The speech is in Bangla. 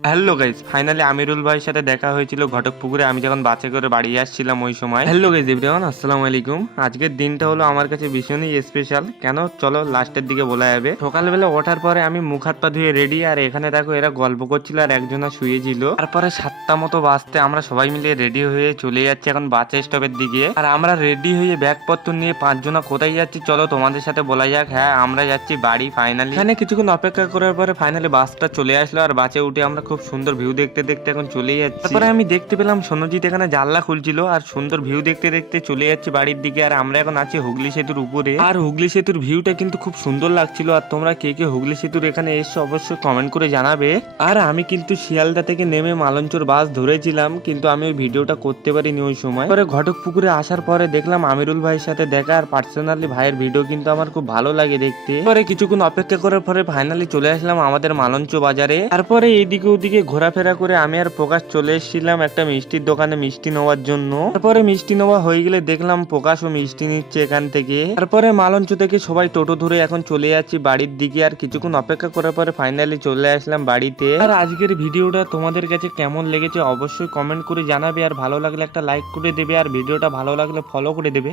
হ্যালো গাইস, ফাইনালি আমিরুল ভাইয়ের সাথে দেখা হয়েছিল ঘটকপুকুরে। আমি যখন বাসে করে বাড়ি আসছিলাম ওই সময়। হ্যালো গাইস এভরিওয়ান, আসসালামু আলাইকুম। আজকের দিনটা হলো আমার কাছে ভীষণই স্পেশাল। কেন চলো লাস্টের দিকে বলা যাবে। সকালবেলা ওঠার পরে আমি মুখ হাত পা ধুয়ে রেডি, আর এখানে দেখো এরা গল্প করছিল আর একজনা শুয়েছিল। তারপরে 7টা মতো বাজতে আমরা সবাই মিলে রেডি হয়ে চলে যাচ্ছি এখন বাস স্টপের দিকে। আর আমরা রেডি হয়ে ব্যাগপত্র নিয়ে 5জনা কোথায় যাচ্ছি চলো তোমাদের সাথে বলা যাক। হ্যাঁ, আমরা যাচ্ছি বাড়ি। ফাইনালি এখানে কিছুক্ষণ অপেক্ষা করার পরে ফাইনালি বাসটা চলে আসলো, আর বাসে উঠে আমরা খুব সুন্দর ভিউ দেখতে দেখতে এখন চলে যাচ্ছি। তারপরে আমি দেখতে পেলাম সোনজিৎ এখানে জানলা খুলছিল, আর সুন্দর ভিউ দেখতে দেখতে চলে যাচ্ছি বাড়ির দিকে। আর আমরা এখন আছি হুগলি সেতুর উপরে, আর হুগলি সেতুর ভিউটা কিন্তু খুব সুন্দর লাগছিল। আর তোমরা কে কে হুগলি সেতুর এখানে এসে অবশ্যই কমেন্ট করে জানাবে। আর আমি কিন্তু শিয়ালদা থেকে নেমে মালঞ্চর বাস ধরেছিলাম, কিন্তু আমি ওই ভিডিওটা করতে পারিনি ওই সময়। পরে ঘটকপুকুরে আসার পরে দেখলাম আমিরুল ভাইয়ের সাথে দেখা, আর পার্সোনালি ভাইয়ের ভিডিও কিন্তু আমার খুব ভালো লাগে দেখতে। পরে কিছুক্ষণ অপেক্ষা করার পরে ফাইনালি চলে আসলাম আমাদের মালঞ্চ বাজারে। তারপরে এইদিকে ওদিকে ঘোরাফেরা করে আমি আর প্রকাশ চলে এসেছিলাম একটা মিষ্টির দোকানে মিষ্টি নেওয়ার জন্য। তারপরে মিষ্টি নেওয়া হয়ে গেলে দেখলাম প্রকাশ ও মিষ্টি নিচ্ছে এখান থেকে। তারপরে মালঞ্চ থেকে সবাই টোটো ধরে এখন চলে যাচ্ছি বাড়ির দিকে। আর কিছুক্ষণ অপেক্ষা করার পরে ফাইনালি চলে আসলাম বাড়িতে। আর আজকের ভিডিওটা তোমাদের কাছে কেমন লেগেছে অবশ্যই কমেন্ট করে জানাবে, আর ভালো লাগলে একটা লাইক করে দেবে, আর ভিডিওটা ভালো লাগলে ফলো করে দেবে।